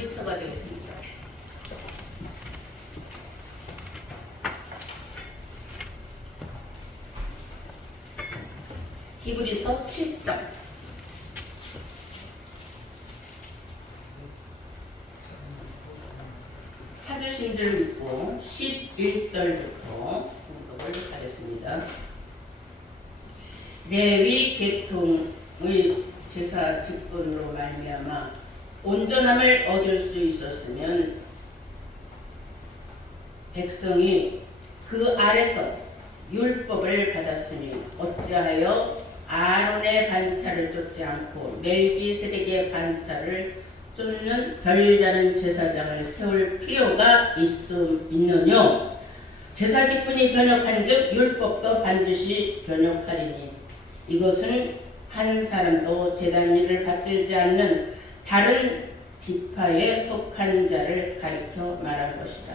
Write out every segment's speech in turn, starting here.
히브리서가 되겠습니다. 히브리서 7장 찾으신 줄 믿고 11절부터 공독을 하겠습니다. 레위 계통의 제사 직분으로 말미암아 온전함을 얻을 수 있었으면 백성이 그 아래서 율법을 받았으니 어찌하여 아론의 반차를 쫓지 않고 멜기세덱의 반차를 쫓는 별다른 제사장을 세울 필요가 있느뇨. 제사 직분이 변혁한즉 율법도 반드시 변혁하리니 이것은 한 사람도 제단 일을 받들지 않는 다른 지파에 속한 자를 가리켜 말한 것이다.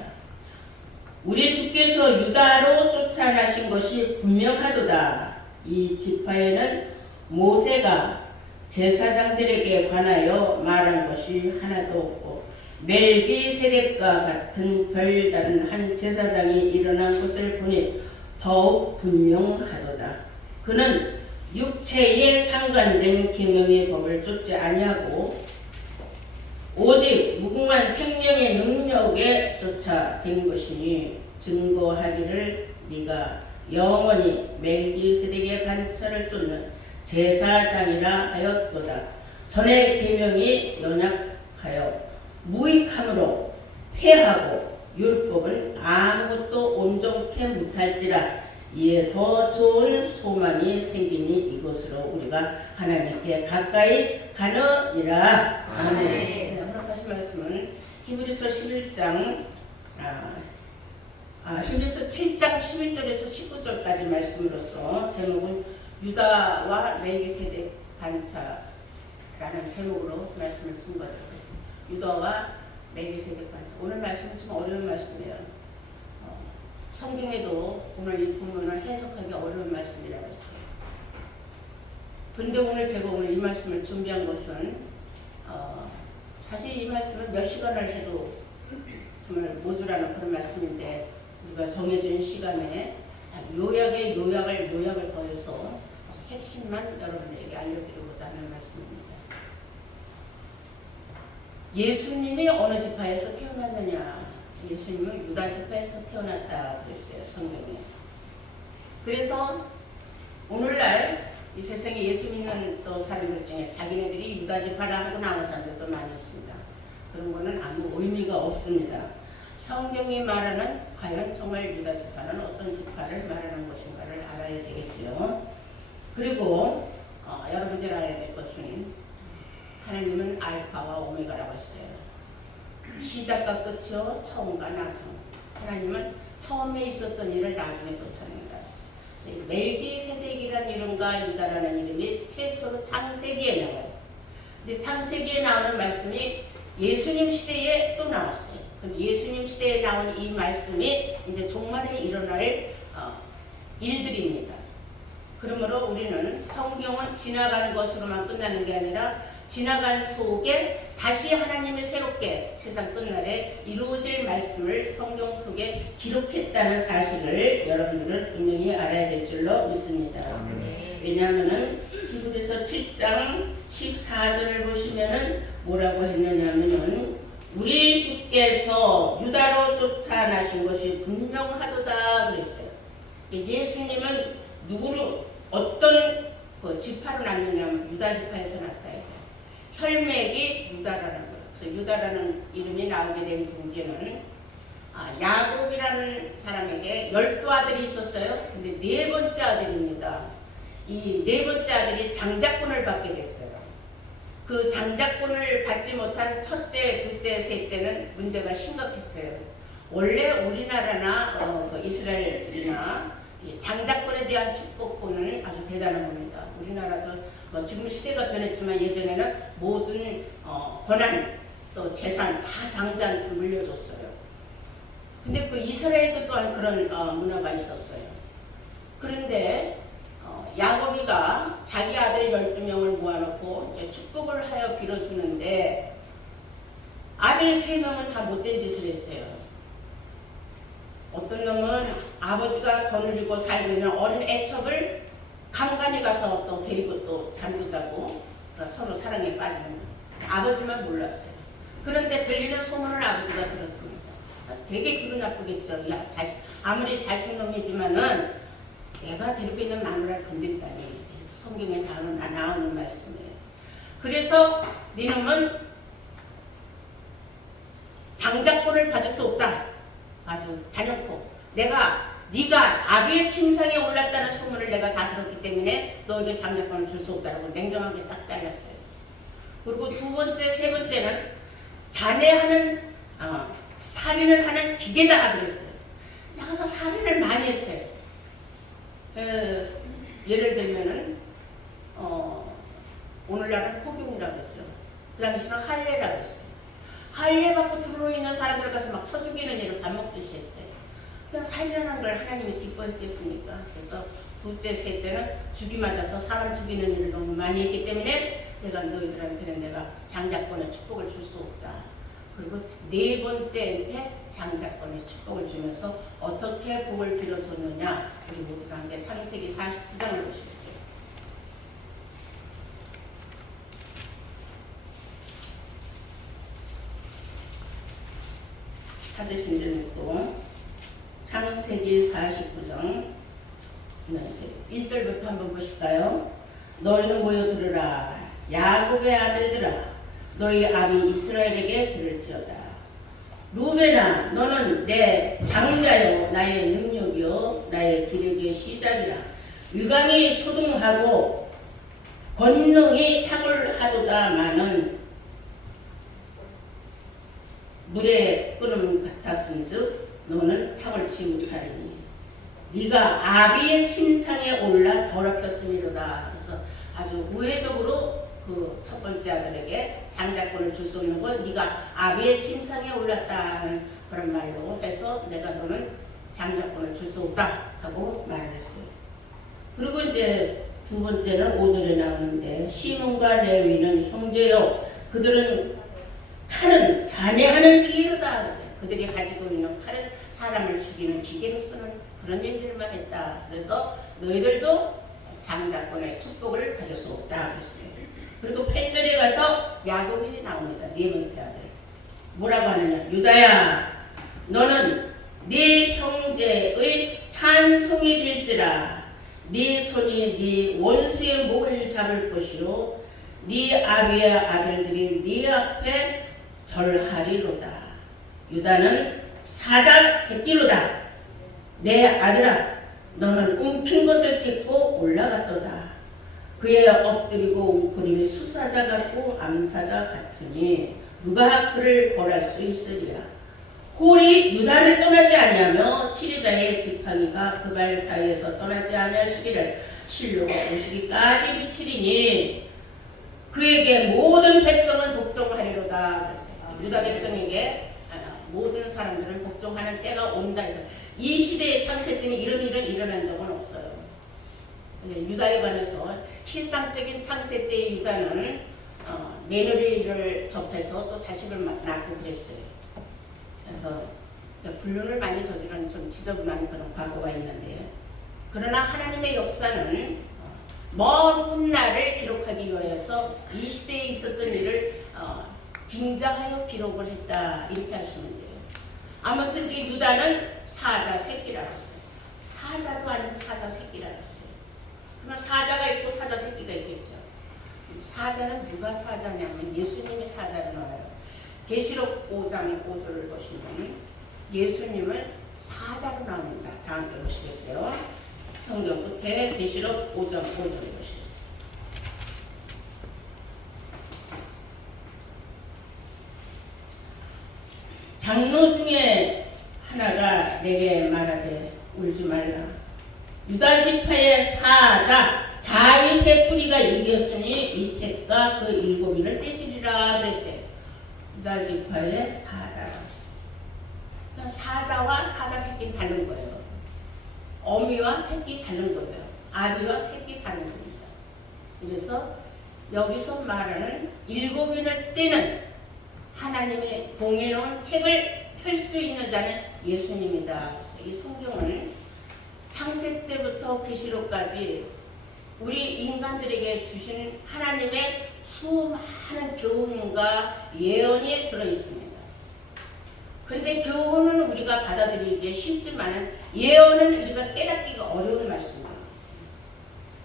우리 주께서 유다로 쫓아나신 것이 분명하도다. 이 지파에는 모세가 제사장들에게 관하여 말한 것이 하나도 없고 멜기세덱과 같은 별다른 한 제사장이 일어난 것을 보니 더욱 분명하도다. 그는 육체에 상관된 계명의 법을 쫓지 아니하고 오직 무궁한 생명의 능력에 쫓아된 것이니 증거하기를 네가 영원히 멜기세덱의 반차를 쫓는 제사장이라 하였도다. 전에 계명이 연약하여 무익함으로 폐하고 율법은 아무것도 온전케 못할지라. 이에 더 좋은 소망이 생기니 이것으로 우리가 하나님께 가까이 가느니라. 아멘. 오늘 하신 말씀은 히브리서 11장 히브리서 7장 11절에서 19절까지 말씀으로서 제목은 유다와 멜기세덱 반차라는 제목으로 말씀을 쓴 거죠. 유다와 멜기세덱 반차. 오늘 말씀은 좀 어려운 말씀이에요. 성경에도 오늘 이 본문을 해석하기 어려운 말씀이라고 했어요. 근데 오늘 제가 오늘 이 말씀을 준비한 것은 사실 이 말씀은 몇 시간을 해도 정말 모자라는 그런 말씀인데 우리가 정해진 시간에 요약의 요약을 더해서 핵심만 여러분들에게 알려드리고자 하는 말씀입니다. 예수님이 어느 지파에서 태어났느냐? 예수님은 유다 지파에서 태어났다 그랬어요, 성경에. 그래서 오늘날 이 세상에 예수 믿는 또 사람들 중에 자기네들이 유다 지파라 하고 나오는 사람들도 많이 있습니다. 그런 거는 아무 의미가 없습니다. 성경이 말하는 과연 정말 유다 지파는 어떤 지파를 말하는 것인가를 알아야 되겠죠. 그리고 여러분들 알아야 될 것은 하나님은 알파와 오메가라고 했어요. 시작과 끝이요 처음과 나중. 하나님은 처음에 있었던 일을 나중에 쫓아낸다. 멜기세덱이라는 이름과 유다라는 이름이 최초로 창세기에 나와요. 근데 창세기에 나오는 말씀이 예수님 시대에 또 나왔어요. 근데 예수님 시대에 나온 이 말씀이 이제 종말에 일어날 일들입니다. 그러므로 우리는 성경은 지나가는 것으로만 끝나는 게 아니라 지나간 속에 다시 하나님이 새롭게 세상 끝날에 이루어질 말씀을 성경 속에 기록했다는 사실을 여러분들은 분명히 알아야 될 줄로 믿습니다. 왜냐하면 히브리서 7장 14절을 보시면은 뭐라고 했느냐면은 우리 주께서 유다로 쫓아나신 것이 분명하도다 그랬어요. 예수님은 누구로 어떤 지파로 났느냐면 유다 지파에서 났다. 혈맥이 유다라는 거예요. 그래서 유다라는 이름이 나오게 된 동기는 야곱이라는 사람에게 12아들이 있었어요. 근데 4번째 아들입니다. 이 4번째 아들이 장자권을 받게 됐어요. 그 장자권을 받지 못한 첫째, 둘째, 셋째는 문제가 심각했어요. 원래 우리나라나 이스라엘이나 장자권에 대한 축복권은 아주 대단한 겁니다. 우리나라도 지금 시대가 변했지만 예전에는 모든 권한 또 재산 다 장자한테 물려줬어요. 근데 그 이스라엘도 또한 그런 문화가 있었어요. 그런데 야곱이가 자기 아들 12명을 모아놓고 이제 축복을 하여 빌어주는데 아들 3명은 다 못된 짓을 했어요. 어떤 놈은 아버지가 거느리고 살고 있는 어린 애척을 간간히 가서 또 데리고 또 잠도 자고 서로 사랑에 빠지는 거예요. 아버지만 몰랐어요. 그런데 들리는 소문을 아버지가 들었습니다. 되게 기분 나쁘겠죠. 야, 아무리 자식놈이지만은 내가 데리고 있는 마누라를 건든다니. 성경에 나오는 말씀이에요. 그래서 니놈은 장자권을 받을 수 없다. 아주 단연코 네가 아비의 침상에 올랐다는 소문을 내가 다 들었기 때문에 너에게 장자권을 줄 수 없다고 냉정하게 딱 잘랐어요. 그리고 두 번째, 세 번째는 자네하는 살인을 하는 기계다 그랬어요. 나가서 살인을 많이 했어요. 예를 들면은 오늘날은 포경이라고 했어요. 그 당시는 할례라고 했어요. 할례 받고 들어오는 사람들 가서 막 쳐 죽이는 일을 밥 먹듯이 했어요. 그냥 살인하는 걸 하나님이 기뻐했겠습니까? 그래서 둘째, 셋째는 죽이 맞아서 사람 죽이는 일을 너무 많이 했기 때문에 내가 너희들한테는 내가 장자권의 축복을 줄 수 없다. 그리고 네 번째한테 장자권의 축복을 주면서 어떻게 복을 빌어줬느냐. 우리 모두가 함께 창세기 49장을 보시겠어요. 찾으신 줄 믿고 창세기 49장 1절부터 한번 보실까요? 너희는 모여 들으라. 야곱의 아들들아, 너희 아비 이스라엘에게 들을지어다. 루벤아, 너는 내 장자요 나의 능력이요 나의 기력의 시작이라. 유강이 초등하고 권능이 탁월하도다마는 물에 끓음 같았은즉 너는 탁월치 못하리니 네가 아비의 침상에 올라 더럽혔음이로다. 그래서 아주 우회적으로 그 첫 번째 아들에게 장자권을 줄 수 있는 건 네가 아비의 침상에 올랐다는 그런 말로 해서 내가 너는 장자권을 줄 수 없다 하고 말을 했어요. 그리고 이제 두 번째는 5절에 나오는데 시몬과 레위는 형제요 그들은 칼은 잔해하는 기계로다 그랬어요. 그들이 가지고 있는 칼은 사람을 죽이는 기계로 쓰는 그런 일들만 했다. 그래서 너희들도 장자권의 축복을 받을 수 없다 그랬어요. 그리고 8절에 가서 야곱이 나옵니다. 네 번째 아들. 뭐라고 하느냐. 유다야 너는 네 형제의 찬송이 될지라. 네 손이 네 원수의 목을 잡을 것이요 네 아비의 아들들이 네 앞에 절하리로다. 유다는 사자 새끼로다. 내 아들아 너는 움킨 것을 찢고 올라갔도다. 그의 엎드리고 웅크림이 수사자 같고 암사자 같으니 누가 그를 벌할 수 있으리라. 홀이 유다를 떠나지 아니하며 치리자의 지팡이가 그 발 사이에서 떠나지 아니하시기를 실로가 오시기까지 비치리니 그에게 모든 백성은 복종하리로다 그랬어요. 유다 백성에게 모든 사람들은 복종하는 때가 온다. 이 시대에 창세때는 이런 일은 일어난 적은 없어요. 유다에 관해서 실상적인 창세 때의 유다는 며느리를 접해서 또 자식을 낳고 그랬어요. 그래서 불륜을 많이 저지른 좀 지저분한 그런 과거가 있는데 그러나 하나님의 역사는 먼 훗날을 기록하기 위해서 이 시대에 있었던 일을 빙자하여 기록을 했다 이렇게 하시면 돼요. 아무튼 이제 유다는 사자 새끼라고 했어요. 사자도 아니고 사자 새끼라고 했어요. 그러면 사자가 있고 사자 새끼가 있겠죠. 사자는 누가 사자냐면 예수님의 사자로 나와요. 계시록 5장 5절을 보시면 예수님을 사자로 나옵니다. 다음 때 보시겠어요. 성경 끝에 계시록 5장 5절 보시겠어요. 장로 중에 하나가 내게 말하되 울지 말라. 유다 지파의 사자 다윗의 뿌리가 이겼으니 이 책과 그 7인을 떼시리라 그랬어요. 유다 지파의 사자라고 했어요. 사자와 사자 새끼는 다른 거예요. 어미와 새끼 다른 거예요. 아비와 새끼 다른 겁니다. 그래서 여기서 말하는 7인을 떼는 하나님의 봉해놓은 책을 펼 수 있는 자는 예수님이다. 그래서 이 성경은 창세 때부터 계시록까지 우리 인간들에게 주신 하나님의 수많은 교훈과 예언이 들어있습니다. 그런데 교훈은 우리가 받아들이기 쉽지만 예언은 우리가 깨닫기가 어려운 말씀입니다.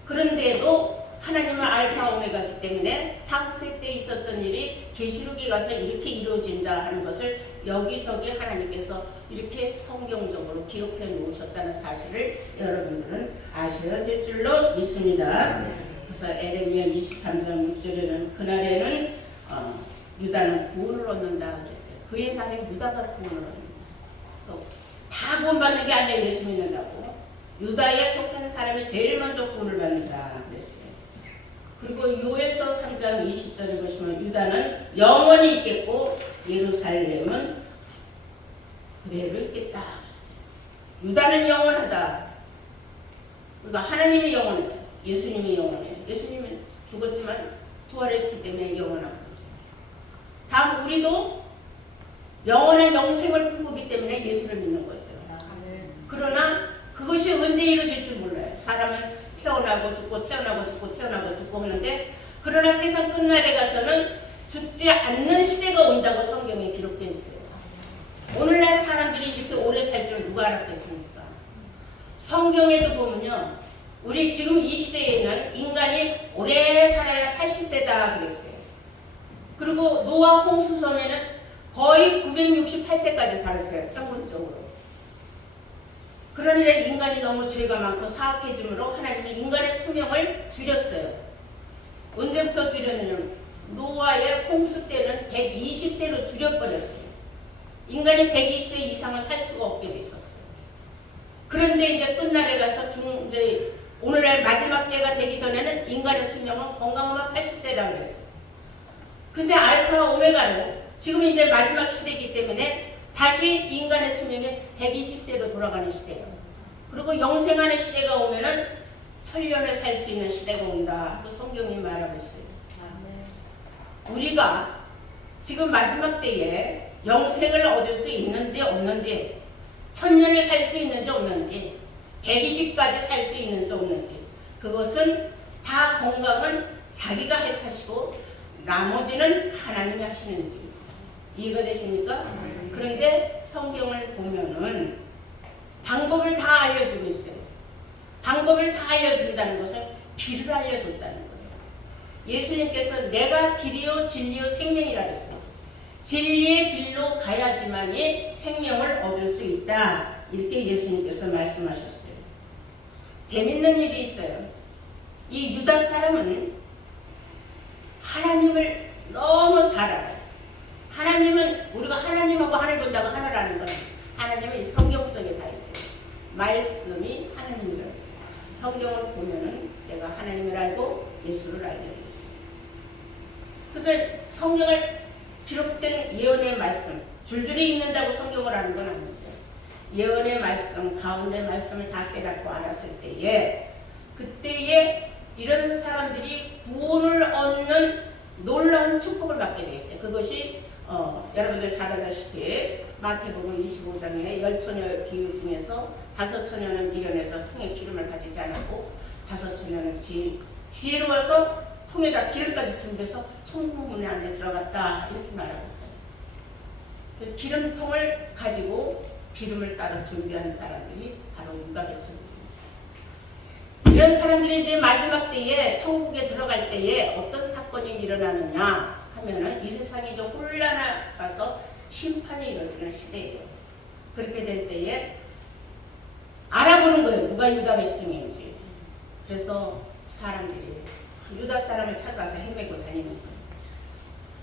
그런데도 하나님은 알파 오메가이기 때문에 창세 때 있었던 일이 계시록에 가서 이렇게 이루어진다 하는 것을 여기저기 하나님께서 이렇게 성경적으로 기록해 놓으셨다는 사실을 여러분들은 아셔야 될 줄로 믿습니다. 그래서 에레미야 23장 6절에는 그날에는 유다는 구원을 얻는다 그랬어요. 그의 날에 유다가 구원을 얻는다. 다 구원받는 게 아니라 예수 믿는다고. 유다에 속한 사람이 제일 먼저 구원을 받는다 그랬어요. 그리고 요엘서 3장 20절에 보시면 유다는 영원히 있겠고 예루살렘은 그대로 있겠다 그랬어요. 유다는 영원하다. 그러니까 하나님이 영원해요. 예수님이 영원해요. 예수님은 죽었지만 부활했기 때문에 영원한 거죠. 다음 우리도 영원한 영생을 꿈꾸기 때문에 예수를 믿는 거죠. 그러나 그것이 언제 이루어질지 몰라요. 사람은 태어나고 죽고 태어나고 죽고 태어나고 죽고 하는데 그러나 세상 끝날에 가서는 죽지 않는 시대가 온다고 성경에 기록되어 있어요. 오늘날 사람들이 이렇게 오래 살 줄 누가 알았겠습니까? 성경에도 보면요. 우리 지금 이 시대에는 인간이 오래 살아야 80세다 그랬어요. 그리고 노아 홍수 전에는 거의 968세까지 살았어요. 평균적으로. 그러나 인간이 너무 죄가 많고 사악해짐으로 하나님이 인간의 수명을 줄였어요. 언제부터 줄였느냐면 노아의 홍수 때는 120세로 줄여버렸어요. 인간이 120세 이상을 살 수가 없게 됐었어요. 그런데 이제 끝날에 가서 이제 오늘날 마지막 때가 되기 전에는 인간의 수명은 건강하면 80세라고 그랬어요. 근데 알파 오메가로 지금 이제 마지막 시대이기 때문에 다시 인간의 수명이 120세로 돌아가는 시대예요. 그리고 영생하는 시대가 오면은 천년을 살 수 있는 시대가 온다. 그 성경이 말하고 있어요. 우리가 지금 마지막 때에 영생을 얻을 수 있는지 없는지, 천년을 살 수 있는지 없는지, 120까지 살 수 있는지 없는지, 그것은 다 건강은 자기가 해 타시고 나머지는 하나님이 하시는 일입니다. 이해가 되십니까? 그런데 성경을 보면은 방법을 다 알려주고 있어요. 방법을 다 알려준다는 것은 길을 알려줬다는 거예요. 예수님께서 내가 길이요 진리요 생명이라 했어요. 진리의 길로 가야지만이 생명을 얻을 수 있다. 이렇게 예수님께서 말씀하셨어요. 재밌는 일이 있어요. 이 유다 사람은 하나님을 너무 잘 알아요. 하나님은 우리가 하나님하고 하늘 본다고 하나라는 건 하나님은 성경 속에 다 있어요. 말씀이 하나님이라고 있어요. 성경을 보면은 내가 하나님을 알고 예수를 알게 되어 있어요. 그래서 성경을 기록된 예언의 말씀 줄줄이 읽는다고 성경을 아는 건 아니죠. 예언의 말씀 가운데 말씀을 다 깨닫고 알았을 때에 그때에 이런 사람들이 구원을 얻는 놀라운 축복을 받게 되어 있어요. 그것이 여러분들 잘 아다시피 마태복음 25장에 10처녀 비유 중에서 5처녀는 미련해서 통에 기름을 가지지 않았고 5처녀는 지혜로워서 통에다 기름까지 준비해서 천국문 안에 들어갔다 이렇게 말하고 있어요. 그 기름통을 가지고 기름을 따로 준비하는 사람들이 바로 유다 백성입니다. 이런 사람들이 이제 마지막 때에 천국에 들어갈 때에 어떤 사건이 일어나느냐 하면은 이 세상이 이제 혼란해가서 심판이 이루어지는 시대예요. 그렇게 될 때에 알아보는 거예요. 누가 유다 백성인지. 그래서 사람들이 유다 사람을 찾아서 헤매고 다니는 거예요.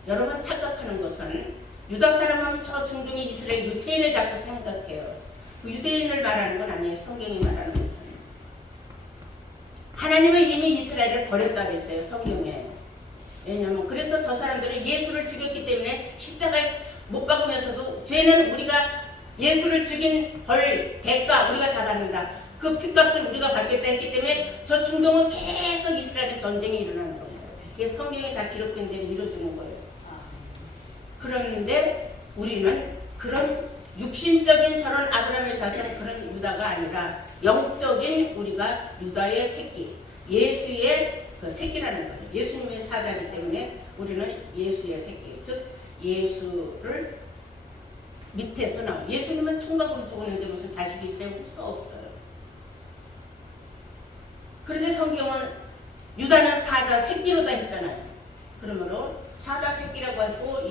여러분 착각하는 것은 유다 사람 하면 저 중동의 이스라엘 유대인을 자꾸 생각해요. 그 유대인을 말하는 건 아니에요. 성경이 말하는 것은. 하나님은 이미 이스라엘을 버렸다 그랬어요. 성경에. 왜냐하면 그래서 저 사람들은 예수를 죽였기 때문에 십자가에 못 박으면서도 죄는 우리가 예수를 죽인 벌, 대가 우리가 다 받는다. 그 핏값을 우리가 받겠다 했기 때문에 저 중동은 계속 이스라엘의 전쟁이 일어나는 거예요. 이게 성경에 다 기록된 대로 이루어지는 거예요. 그런 그런데 우리는 그런 육신적인 저런 아브라함의 자손 그런 유다가 아니라 영적인 우리가 유다의 새끼, 예수의 그 새끼라는 거예요. 예수님의 사자이기 때문에 우리는 예수의 새끼, 즉 예수를 밑에서 나와. 예수님은 총각으로 죽었는데 무슨 자식이 있어요? 없어요. 그런데 성경은 유다는 사자 새끼로다 했잖아요. 그러므로 사자 새끼라고 했고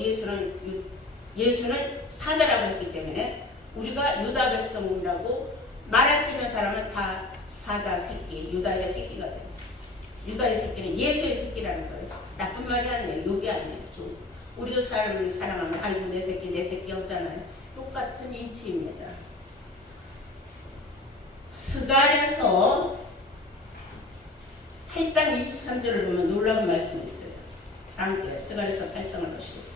예수는 사자라고 했기 때문에 우리가 유다 백성이라고 말할 수 있는 사람은 다 사자 새끼, 유다의 새끼가 됩니다. 유다의 새끼는 예수의 새끼라는 거예요. 나쁜 말이 아니에요. 욕이 아니에요. 우리도 사람을 사랑하면 아이고 내 새끼 없잖아요. 똑같은 이치입니다. 스가랴서 8장 23절을 보면 놀라운 말씀이 있어요. 함께 스가랴서 8장을 보시겠습니다.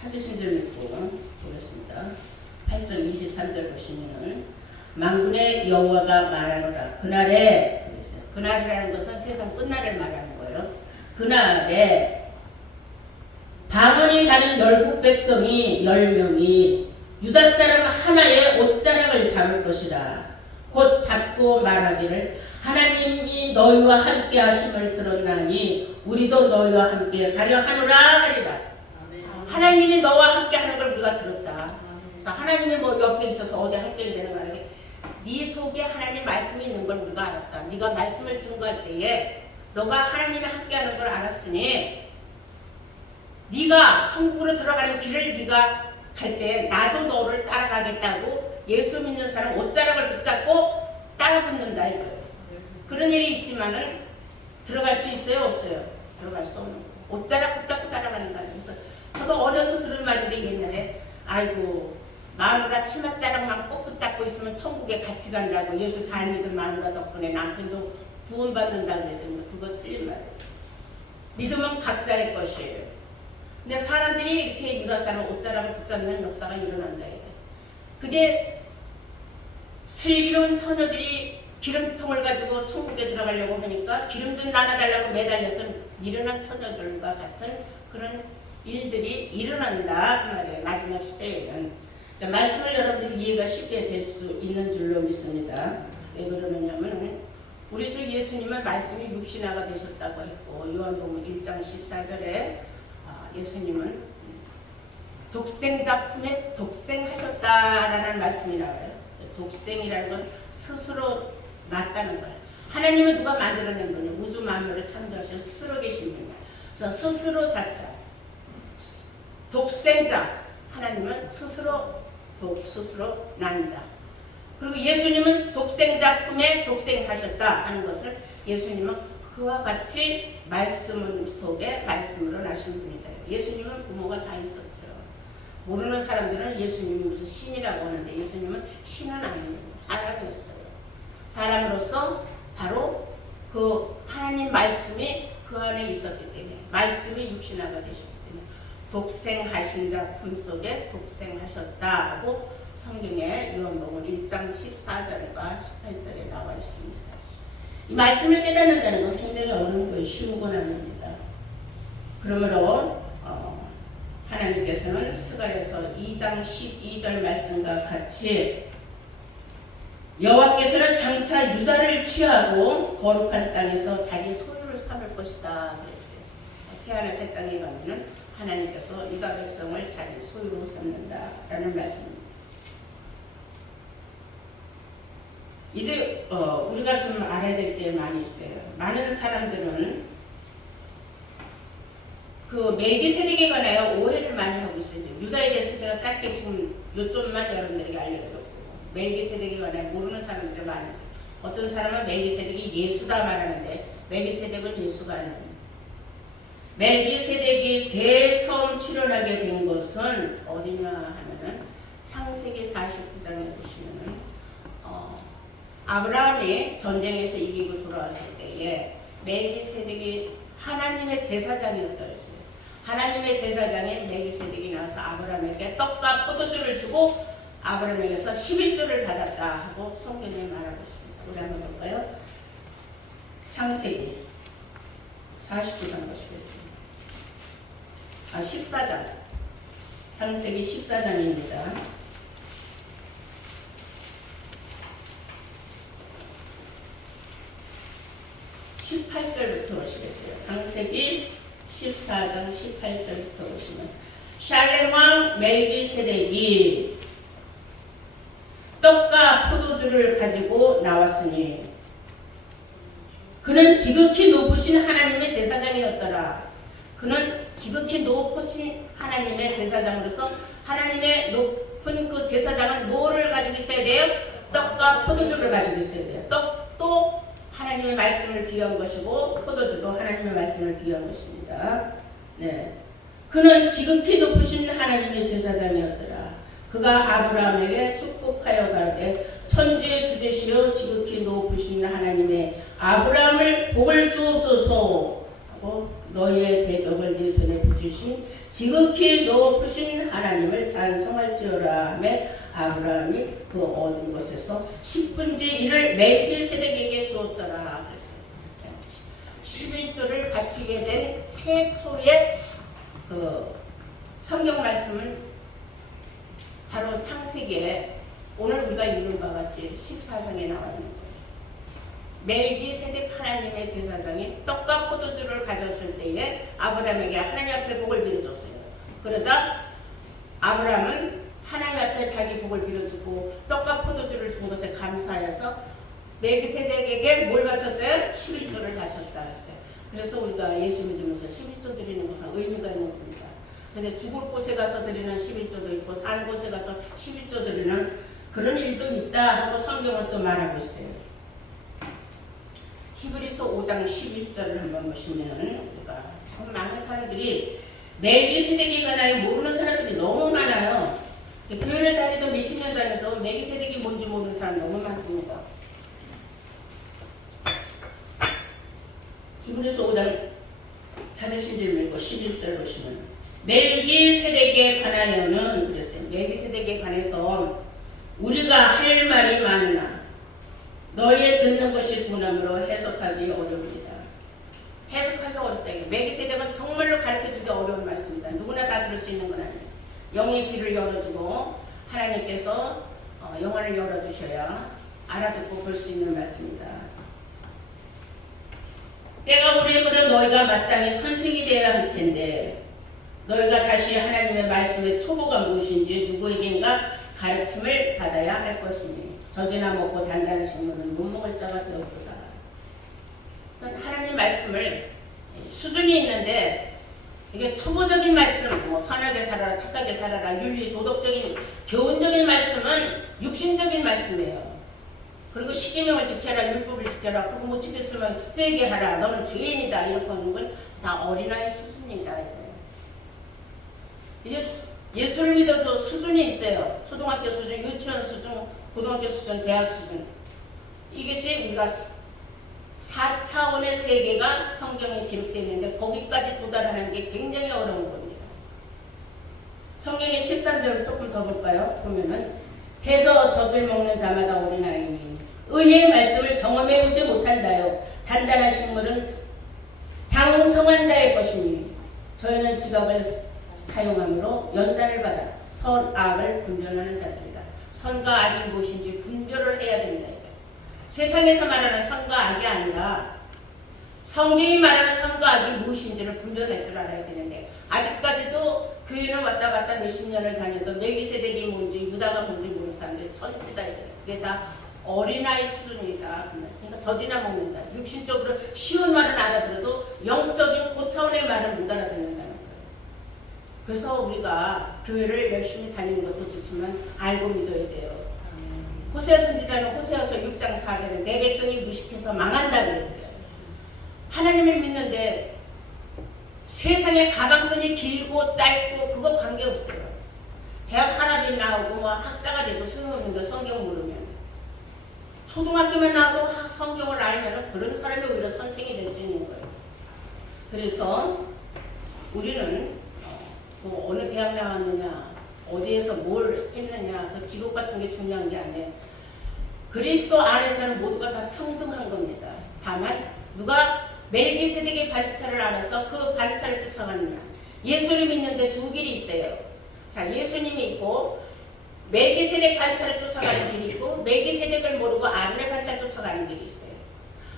찾으신 점 있고 보겠습니다. 8장 23절 보시면은 만군의 여호와가 말하노라. 그날에 그랬어요. 그날이라는 것은 세상 끝날을 말하는 거예요. 그날에 방언이 다른 열국 백성이 10명이 유다 사람 하나의 옷자락을 잡을 것이라. 곧 잡고 말하기를 하나님이 너희와 함께 하심을 들었나니 우리도 너희와 함께 가려 하노라 하리라. 하나님이 너와 함께 하는 걸 우리가 들었다. 그래서 하나님이 뭐 옆에 있어서 어디 함께 되는 거 아니에요. 네 속에 하나님 말씀이 있는 걸 우리가 알았다. 네가 말씀을 증거할 때에 너가 하나님이 함께 하는 걸 알았으니 네가 천국으로 들어가는 길을 네가 갈 때 나도 너를 따라가겠다고 예수 믿는 사람 옷자락을 붙잡고 따라붙는다 이거예요. 그런 일이 있지만은 들어갈 수 있어요? 없어요? 들어갈 수 없는 거예요. 옷자락 붙잡고 따라가는 거예요. 그래서 저도 어려서 들은 말인데 옛날에 아이고 마누라 치맛자락만 꼭 붙잡고 있으면 천국에 같이 간다고 예수 잘 믿은 마누라 덕분에 남편도 구원받는다고 그랬어요. 그거 틀린 말이에요. 믿음은 각자의 것이에요. 근데 사람들이 이렇게 유다 사람 옷자락을 붙잡는 역사가 일어난다. 그게 슬기로운 처녀들이 기름통을 가지고 천국에 들어가려고 하니까 기름 좀 나눠달라고 매달렸던 미련한 처녀들과 같은 그런 일들이 일어난다 그 말이에요. 마지막 시대에는. 그러니까 말씀을 여러분들이 이해가 쉽게 될 수 있는 줄로 믿습니다. 왜 그러느냐면 우리 주 예수님은 말씀이 육신화가 되셨다고 했고 요한복음 1장 14절에 예수님은 독생자품에 독생하셨다라는 말씀이 나와요. 독생이라는 건 스스로 낫다는 거예요. 하나님은 누가 만들어낸 거냐? 우주 만물을 창조하신 스스로 계신 분이에요. 그래서 스스로 자자, 독생자, 하나님은 스스로 난 자. 그리고 예수님은 독생자품에 독생하셨다 하는 것을 예수님은 그와 같이 말씀 속에 말씀으로 나신 분이다. 예수님은 부모가 다 있었죠. 모르는 사람들은 예수님이 무슨 신이라고 하는데 예수님은 신은 아니에요. 사람이었어요. 사람으로서 바로 그 하나님 말씀이 그 안에 있었기 때문에 말씀이 육신화가 되셨기 때문에 독생하신 자 품속에 독생하셨다고 성경에 요한복음 1장 14절과 18절에 나와 있습니다. 이 말씀을 깨닫는다는 건 굉장히 어려운 거예요. 쉬운 건 아닙니다. 그러므로 하나님께서는 스가랴서 2장 12절 말씀과 같이 여호와께서는 장차 유다를 취하고 거룩한 땅에서 자기 소유를 삼을 것이다 그랬어요. 새하늘 새 땅에 가면은 하나님께서 유다 백성을 자기 소유로 삼는다라는 말씀입니다. 이제 우리가 좀 알아야 될 게 많이 있어요. 많은 사람들은 그 멜기세덱에 관하여 오해를 많이 하고 있어요. 유다에 대해서 제가 짧게 지금 요점만 여러분들에게 알려드렸고 멜기세덱에 관하여 모르는 사람들이 많이 있어요. 어떤 사람은 멜기세덱이 예수다 말하는데 멜기세덱은 예수가 아닙니다. 멜기세덱이 제일 처음 출현하게 된 것은 어디냐 하면은 창세기 49장에 보시면은 아브라함이 전쟁에서 이기고 돌아왔을 때에 멜기세덱이 하나님의 제사장이었다 했어요. 하나님의 제사장인 멜기세덱이 나와서 아브라함에게 떡과 포도주를 주고 아브라함에게서 11조를 받았다 하고 성경에 말하고 있습니다. 우리 한번 볼까요? 창세기 49장 보시겠습니다. 14장. 창세기 14장입니다. 18절부터 보시겠어요. 창세기 14장 18절부터 보시면 샬렘 왕 멜기세덱이 떡과 포도주를 가지고 나왔으니 그는 지극히 높으신 하나님의 제사장이었더라. 그는 지극히 높으신 하나님의 제사장으로서 하나님의 높은 그 제사장은 뭐를 가지고 있어야 돼요? 떡과 포도주를 가지고 있어야 돼요. 떡도 하나님의 말씀을 비유한 것이고 포도주도 하나님의 말씀을 비유한 것입니다. 네. 그는 지극히 높으신 하나님의 제사장이었더라. 그가 아브라함에게 축복하여 가르되 천지의 주제시여 지극히 높으신 하나님의 아브라함을 복을 주옵소서 하고 너희의 대적을 네 손에 붙이신 지극히 높으신 하나님을 찬송할지어라 하며 아브라함이 그 얻은 것에서 10분의 1을 멜기세덱에게 주었더라 그랬어요. 11조를 바치게 된 최초의 그 성경 말씀은 바로 창세기에 오늘 우리가 읽은 바와 같이 14장에 나와 있는 거예요. 멜기세덱 하나님의 제사장이 떡과 포도주를 가졌을 때에 아브라함에게 하나님 앞에 복을 빌어줬어요. 그러자 아브라함은 하나님 앞에 자기 복을 빌어주고 떡과 포도주를 준 것에 감사해서 멜기세덱에게 뭘 바쳤어요? 11조를 바쳤다 했어요. 그래서 우리가 예수 믿으면서 11조 드리는 것은 의미가 있는 겁니다. 근데 죽을 곳에 가서 드리는 11조도 있고 산 곳에 가서 11조 드리는 그런 일도 있다 하고 성경을 또 말하고 있어요. 히브리서 5장 11절을 한번 보시면 우리가 참 많은 사람들이 멜기세덱에 관하여 모르는 사람들이 너무 많아요. 교회를 다니도 몇십 년 다녀도 멜기세덱이 뭔지 모르는 사람 너무 많습니다. 히브리서 5장 찾으신 줄 읽고 11절 보시면 멜기세덱에 관하여는 그랬어요. 멜기세덱에 관해서 우리가 할 말이 많으나 너희의 듣는 것이 둔함으로 해석하기 어려웁니다. 해석하기 어렵다. 멜기세덱은 정말로 가르쳐주기 어려운 말씀입니다. 누구나 다 들을 수 있는 건 아니에요. 영의 귀를 열어주고 하나님께서 영혼을 열어주셔야 알아듣고 볼 수 있는 말씀입니다. 때가 오래므로 너희가 마땅히 선생이 되어야 할 텐데 너희가 다시 하나님의 말씀의 초보가 무엇인지 누구에겐가 가르침을 받아야 할 것이니 젖이나 먹고 단단한 식물은 못 먹을 자가 되었도다. 하나님 말씀을 수준이 있는데 이게 초보적인 말씀, 뭐 선하게 살아라, 착하게 살아라, 윤리, 도덕적인, 교훈적인 말씀은 육신적인 말씀이에요. 그리고 십계명을 지켜라, 율법을 지켜라, 그거 못 지켰으면 회개하라, 너는 죄인이다 이렇게 하는 건 다 어린아이 수준이다. 이게 예수를 믿어도 수준이 있어요. 초등학교 수준, 유치원 수준, 고등학교 수준, 대학 수준. 이것이 우리가 4차원의 세계가 성경에 기록되어 있는데 거기까지 도달하는 게 굉장히 어려운 겁니다. 성경의 13절을 조금 더 볼까요? 보면은 대저 젖을 먹는 자마다 어린아이니 의의 말씀을 경험해보지 못한 자요 단단한 식물은 장성한 자의 것이니 저희는 지각을 사용함으로 연단을 받아 선악을 분별하는 자들이다. 선과 악이 무엇인지 분별을 해야 된다. 세상에서 말하는 선과 악이 아니라 성경이 말하는 선과 악이 무엇인지를 분별할 줄 알아야 되는데 아직까지도 교회는 왔다 갔다 몇십 년을 다녀도 멜기세덱이 뭔지 유다가 뭔지 모르는 사람들이 천지다. 이게 다 어린아이 수준이다. 그러니까 젖이나 먹는다. 육신적으로 쉬운 말은 알아들어도 영적인 고차원의 말은 못 알아듣는다는 거예요. 그래서 우리가 교회를 열심히 다니는 것도 좋지만 알고 믿어야 돼요. 호세아 선지자는 호세아서 6장 4절에 내 백성이 무식해서 망한다 그랬어요. 하나님을 믿는데 세상에 가방끈이 길고 짧고 그거 관계없어요. 대학 하나비 나오고 뭐 학자가 돼도 소용없는 거 성경 모르면. 초등학교만 나와도 성경을 알면 그런 사람이 오히려 선생이 될 수 있는 거예요. 그래서 우리는 뭐 어느 대학 나왔느냐, 어디에서 뭘 했느냐, 그 직업 같은 게 중요한 게 아니에요. 그리스도 안에서는 모두가 다 평등한 겁니다. 다만 누가 멜기세덱의 반차를 알아서 그 반차를 쫓아가느냐. 예수를 믿는데 두 길이 있어요. 자, 예수님이 있고 멜기세덱 반차를 쫓아가는 길이 있고, 멜기세덱을 모르고 아론의 반차를 쫓아가는 길이 있어요.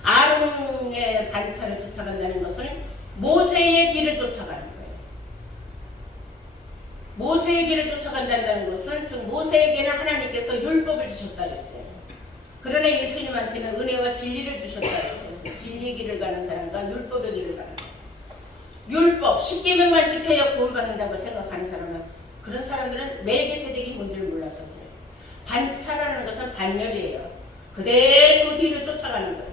아론의 반차를 쫓아간다는 것은 모세의 길을 쫓아가는 거예요. 모세의 길을 쫓아간다는 것은 즉 모세에게는 하나님께서 율법을 주셨다 그랬어요. 그러나 예수님한테는 은혜와 진리를 주셨다 그랬어요. 그래서 진리 길을 가는 사람과 율법의 길을 가는 사람. 율법, 10계명만 지켜야 구원받는다고 생각하는 사람은, 그런 사람들은 멜기세덱이 뭔지를 몰라서 그래요. 반차라는 것은 반열이에요. 그대로 그 뒤를 쫓아가는 거예요.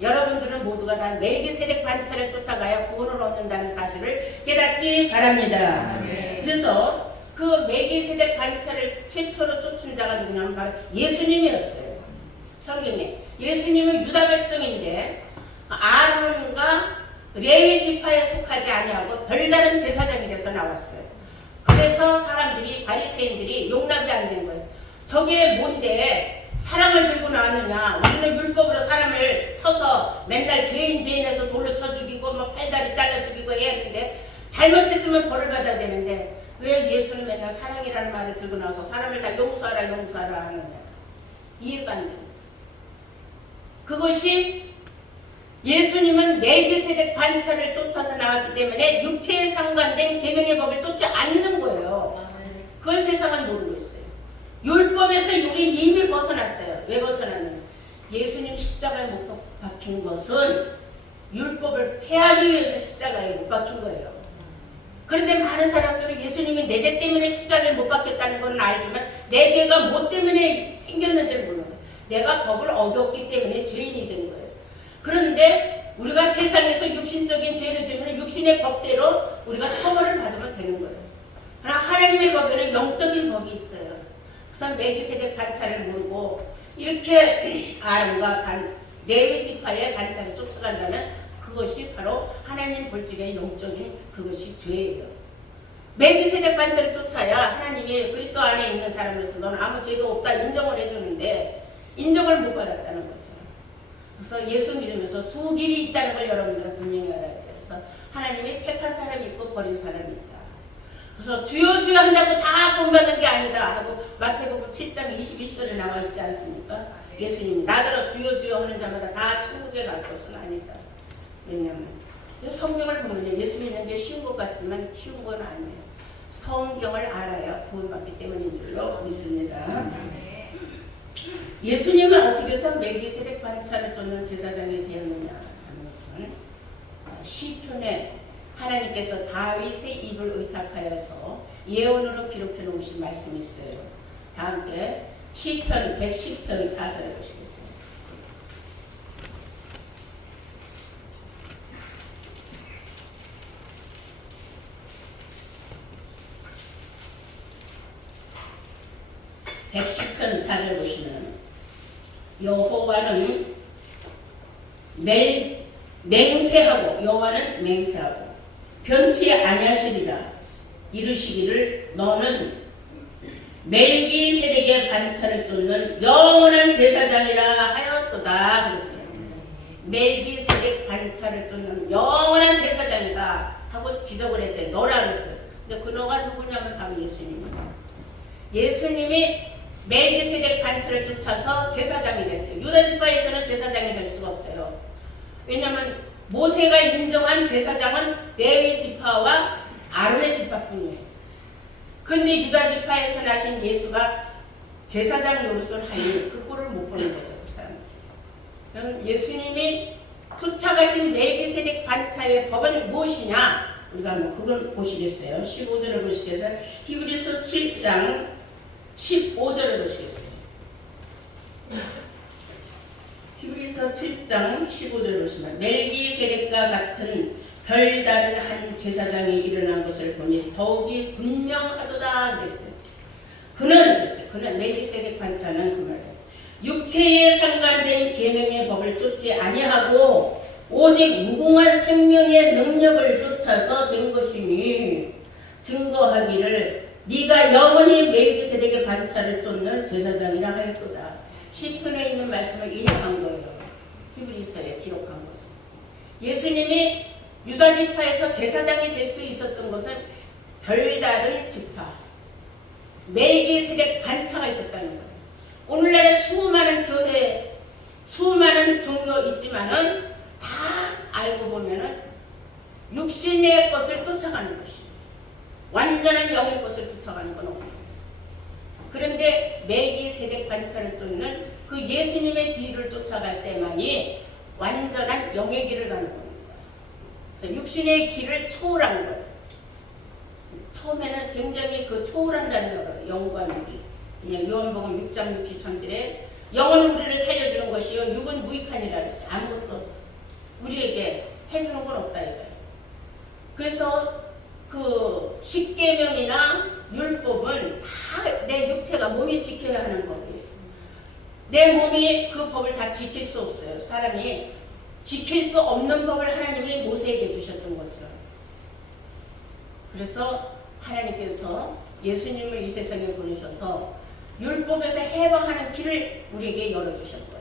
여러분들은 모두가 다 멜기세덱 반차를 쫓아가야 구원을 얻는다는 사실을 깨닫기 바랍니다. 그래서 그 멜기세덱 반차를 최초로 쫓은 자가 누구냐면 바로 예수님이었어요. 성경에 예수님은 유다 백성인데 아론과 레위 지파에 속하지 아니하고 별다른 제사장이 돼서 나왔어요. 그래서 사람들이, 바리새인들이 용납이 안 된 거예요. 저게 뭔데 사랑을 들고 나왔느냐. 우리는 율법으로 사람을 쳐서 맨날 죄인해서 돌로 쳐 죽이고 뭐 팔다리 잘라 죽이고 해야 되는데, 잘못했으면 벌을 받아야 되는데 왜 예수는 맨날 사랑이라는 말을 들고 나와서 사람을 다 용서하라 하느냐. 이해가 안 됩니다. 그것이 예수님은 멜기세덱 반차를 쫓아서 나왔기 때문에 육체에 상관된 계명의 법을 쫓지 않는 거예요. 그걸 세상은 모르고 있어요. 율법에서 우린 이미 벗어났어요. 왜 벗어났느냐? 예수님 십자가에 못 박힌 것은 율법을 폐하기 위해서 십자가에 못 박힌 거예요. 그런데 많은 사람들은 예수님이 내 죄 때문에 십자가에 못 박혔다는 건 알지만 내 죄가 뭐 때문에 생겼는지를 모르는 거예요. 내가 법을 어겼기 때문에 죄인이 된 거예요. 그런데 우리가 세상에서 육신적인 죄를 지으면 육신의 법대로 우리가 처벌을 받으면 되는 거예요. 그러나 하나님의 법에는 영적인 법이 있어요. 그래서 멜기세덱 반차를 모르고 이렇게 아론과 레위 지파의 반차를 쫓아간다면 그것이 바로 하나님 볼적의 영적인 그것이 죄예요. 멜기세덱 반차를 쫓아야 하나님이 그리스도 안에 있는 사람으로서 너는 아무 죄도 없다 인정을 해주는데 인정을 못 받았다는 거죠. 그래서 예수 믿으면서 두 길이 있다는 걸 여러분들은 분명히 알아야 돼요. 그래서 하나님이 택한 사람이 있고 버린 사람이 있다. 그래서 주여 주여 한다고 다 구원받는 게 아니다 하고 마태복음 7장 21절에 나와 있지 않습니까? 예수님이 나더러 주여 주여 하는 자마다 다 천국에 갈 것은 아니다. 왜냐하면 성경을 보면요, 예수 믿는 게 쉬운 것 같지만 쉬운 건 아니에요. 성경을 알아야 구원받기 때문인 줄로 믿습니다. 예수님은 어떻게 해서 멜기세덱 반차를 쫓는 제사장이 되었느냐 하는 것은 시편에 하나님께서 다윗의 입을 의탁하여서 예언으로 기록해 놓으신 말씀이 있어요. 다 함께 시편 110편 4절을 보시겠어요. (110편) 4절 보시면 여호와는 맹세하고 여호와는 맹세하고 변치 아니하시리라. 이르시기를 너는 멜기세덱의 반차를 쫓는 영원한 제사장이라 하였도다. 그랬어요. 멜기세덱 반차를 쫓는 영원한 제사장이다 하고 지적을 했어요. 너라 그랬어요. 근데 그 너가 누구냐면 바로 예수님입니다. 예수님이 멜기세덱 반차를 쫓아서 제사장이 됐어요. 유다 지파에서는 제사장이 될 수가 없어요. 왜냐하면 모세가 인정한 제사장은 레위 지파와 아론의 지파뿐이에요. 그런데 유다 지파에서 나신 예수가 제사장 노릇을 하니 그 꼴을 못 보는 거죠. 그 사람들이. 예수님이 쫓아가신 멜기세덱 반차의 법은 무엇이냐? 우리가 그걸 보시겠어요. 15절을 보시겠어요. 히브리서 7장 15절을 보시겠어요. 히브리서 7장 15절을 보시면 멜기세덱과 같은 별다른 한 제사장이 일어난 것을 보니 더욱이 분명하도다 그랬어요. 그는 멜기세덱 반차는 그 말이에요. 육체에 상관된 계명의 법을 쫓지 아니하고 오직 무궁한 생명의 능력을 쫓아서 된 것이니 증거하기를 네가 영원히 멜기세덱의 반차를 쫓는 제사장이라 하였도다. 시편에 있는 말씀을 인용한 거예요. 히브리서에 기록한 것은. 예수님이 유다 지파에서 제사장이 될 수 있었던 것은 별다른 지파, 멜기세덱 반차가 있었다는 거예요. 오늘날에 수많은 교회, 수많은 종교 있지만은 다 알고 보면은 육신의 것을 쫓아가는 것이에요. 완전한 영의 것을 쫓아가는 건 없어요. 그런데 멜기세덱 반차를 쫓는 그 예수님의 뒤를 쫓아갈 때만이 완전한 영의 길을 가는 겁니다. 육신의 길을 초월한 거예요. 처음에는 굉장히 그 초월한다는 거예요. 영과 육이. 요한복음 6장 63절에 영은 우리를 살려주는 것이요 육은 무익하니라 그랬어요. 아무것도 우리에게 해주는 건 없다 이거예요. 그래서 그 십계명이나 율법은 다 내 육체가 몸이 지켜야 하는 법이에요. 내 몸이 그 법을 다 지킬 수 없어요. 사람이 지킬 수 없는 법을 하나님이 모세에게 주셨던 거죠. 그래서 하나님께서 예수님을 이 세상에 보내셔서 율법에서 해방하는 길을 우리에게 열어주셨고요.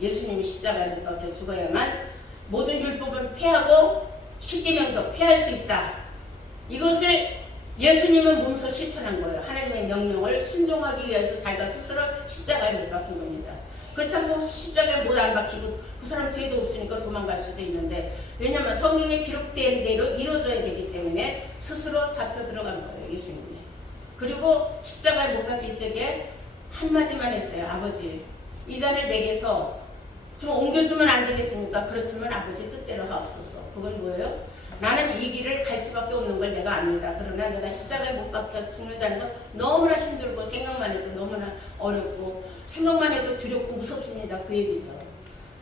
예수님이 십자가에 못 박혀 죽어야만 모든 율법은 폐하고 십계명도 폐할 수 있다. 이것을 예수님은 몸소 실천한 거예요. 하나님의 명령을 순종하기 위해서 자기가 스스로 십자가에 못 박힌 겁니다. 그렇지 않고 십자가에 못 안 박히고 그 사람 죄도 없으니까 도망갈 수도 있는데, 왜냐하면 성경에 기록된 대로 이루어져야 되기 때문에 스스로 잡혀 들어간 거예요. 예수님이. 그리고 십자가에 못 박힌 적에 한마디만 했어요. 아버지, 이 잔을 내게서 좀 옮겨주면 안 되겠습니까? 그렇지만 아버지 뜻대로 하옵소서. 그건 뭐예요? 나는 이 길을 갈 수밖에 없는 걸 내가 압니다. 그러나 내가 십자가에 못 박혀 죽는다는 건 너무나 힘들고 생각만 해도 너무나 어렵고 생각만 해도 두렵고 무섭습니다. 그 얘기죠.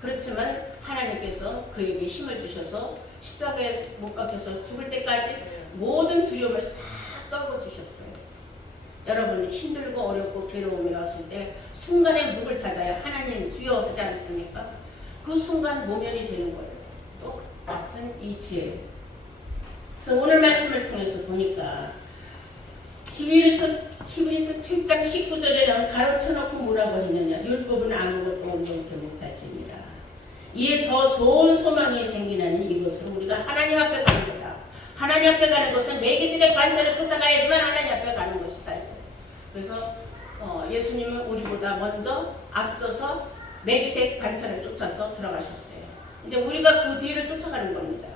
그렇지만 하나님께서 그에게 힘을 주셔서 십자가에 못 박혀서 죽을 때까지 모든 두려움을 싹 떨궈주셨어요. 여러분 힘들고 어렵고 괴로움이 왔을 때 순간에 누굴 찾아야 하나님 주여 하지 않습니까? 그 순간 모면이 되는 거예요. 똑같은 이치예요. 그래서 오늘 말씀을 통해서 보니까 히브리서 7장 19절에는 가로쳐놓고 뭐라고 했느냐. 율법은 아무것도 온전케 못할지니라. 이에 더 좋은 소망이 생기나니 이것으로 우리가 하나님 앞에 가는 거다. 하나님 앞에 가는 것은 멜기세덱 반차를 쫓아가야지만 하나님 앞에 가는 것이다. 그래서 예수님은 우리보다 먼저 앞서서 멜기세덱 반차를 쫓아서 들어가셨어요. 이제 우리가 그 뒤를 쫓아가는 겁니다.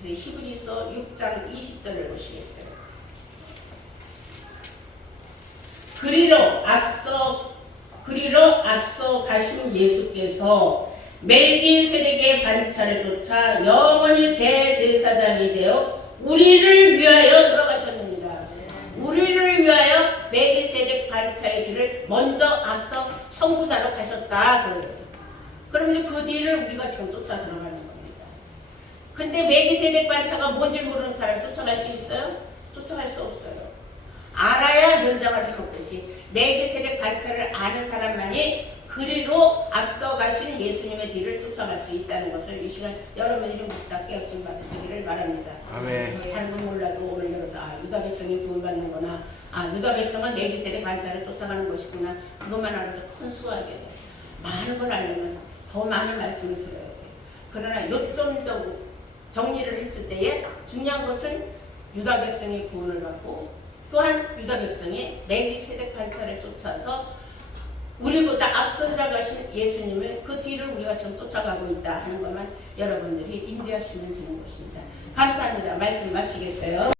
그래서 히브리서 6장 20절을 보시겠어요. 그리로 앞서 가신 예수께서 멜기세덱의 반차를 쫓아 영원히 대제사장이 되어 우리를 위하여 돌아가셨느니라. 우리를 위하여 멜기세덱 반차의 길을 먼저 앞서 선구자로 가셨다. 그럼 이제 그 뒤를 우리가 지금 쫓아 들어가는 겁니다. 근데 멜기세덱 반차가 뭔지 모르는 사람 쫓아갈 수 있어요? 쫓아갈 수 없어요. 알아야 면장을 해먹듯이 멜기세덱 반차를 아는 사람만이 그리로 앞서 가신 예수님의 뒤를 쫓아갈 수 있다는 것을 이 시간 여러분이 좀 묻다 깨우침 받으시기를 바랍니다. 아멘. 다른 건 몰라도 오늘 여러분 유다 백성이 구원받는구나. 유다 백성은 멜기세덱 반차를 쫓아가는 것이구나. 그것만 알아도 큰 수확이에요. 많은 걸 알려면 더 많은 말씀을 들어야 돼요. 그러나 요점적으로 정리를 했을 때에 중요한 것은 유다 백성이 구원을 받고 또한 유다 백성이 멜기세덱 반차를 쫓아서 우리보다 앞서 들어가신 예수님을 그 뒤를 우리가 지금 쫓아가고 있다 하는 것만 여러분들이 인지하시면 되는 것입니다. 감사합니다. 말씀 마치겠어요.